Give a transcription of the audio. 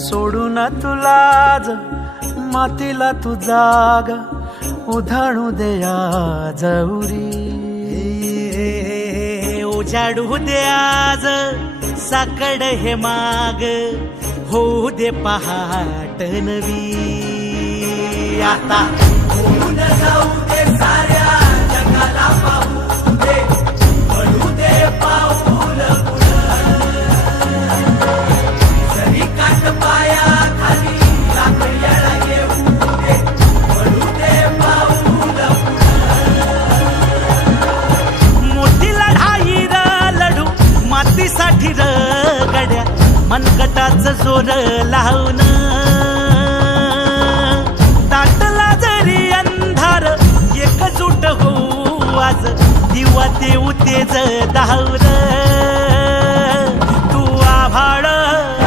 सोडून तुलाज मातीला तू जाग उधाणू दे आज उरी. उजाडू दे आज साकड हे माग होऊ दे पहाट नवी. आता होऊन जाऊ दे साऱ्या जगाला पाहू दे पडू दे पाऊल जरी काट पाया खाली लाख येळा येऊ दे पडू दे पाऊल. मोठी लढाई र लढू मातीसाठी र गड्या मनगटाच जोर लावून. दाटला जरी अंधार एकजूट होऊ आज दिवा देऊ तेज धावर. तू आभाळ